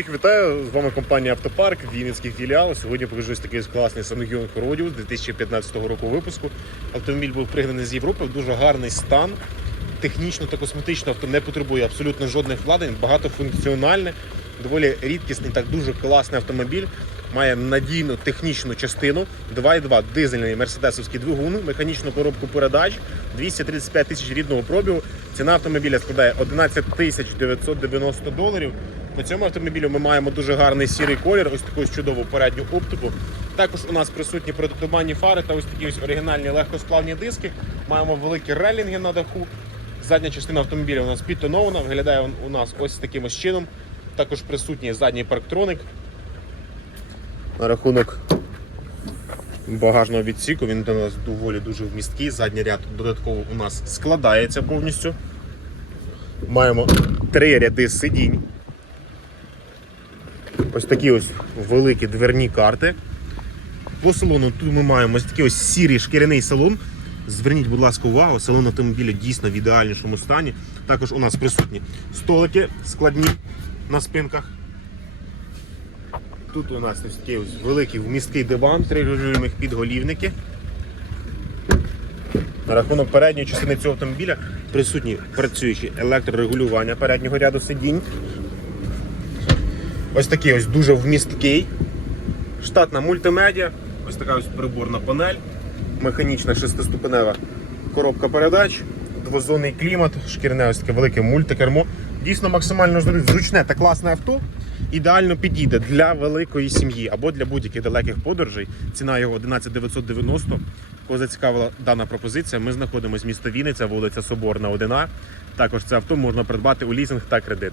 Всіх вітаю, з вами компанія Автопарк, Вінницький філіал. Сьогодні покажу ось такий класний Samsung Rodius 2015 року випуску. Автомобіль був пригнаний з Європи, в дуже гарний стан. Технічно та косметично авто не потребує абсолютно жодних вкладень, багатофункціональне, доволі рідкісний, так дуже класний автомобіль. Має надійну технічну частину 2.2 дизельний мерседесовський двигун, механічну коробку передач, 235 тисяч рідного пробігу. Ціна автомобіля складає 11 тисяч 990 доларів. По цьому автомобілю ми маємо дуже гарний сірий колір, ось таку чудову передню оптику. Також у нас присутні протитуманні фари та ось такі ось оригінальні легкосплавні диски. Маємо великі релінги на даху. Задня частина автомобіля у нас підтонована, виглядає у нас ось таким ось чином. Також присутній задній парктроник. На рахунок багажного відсіку він у нас доволі дуже вмісткий. Задній ряд додатково у нас складається повністю. Маємо три ряди сидінь. Ось такі ось великі дверні карти. По салону тут ми маємо ось такий ось сірий шкіряний салон. Зверніть, будь ласка, увагу, салон автомобіля дійсно в ідеальнішому стані. Також у нас присутні столики складні на спинках. Тут у нас ось такий ось великий вмісткий диван, три режимних підголівники. На рахунок передньої частини цього автомобіля присутні працюючі електрорегулювання переднього ряду сидінь. Ось такий ось дуже вмісткий. Штатна мультимедіа, ось така ось приборна панель, механічна шестиступенева коробка передач, двозонний клімат, шкірне ось таке велике мультикермо. Дійсно максимально зручне та класне авто. Ідеально підійде для великої сім'ї або для будь-яких далеких подорожей. Ціна його 11 990. Кого зацікавила дана пропозиція, ми знаходимося місто Вінниця, вулиця Соборна, 1А. Також це авто можна придбати у лізинг та кредит.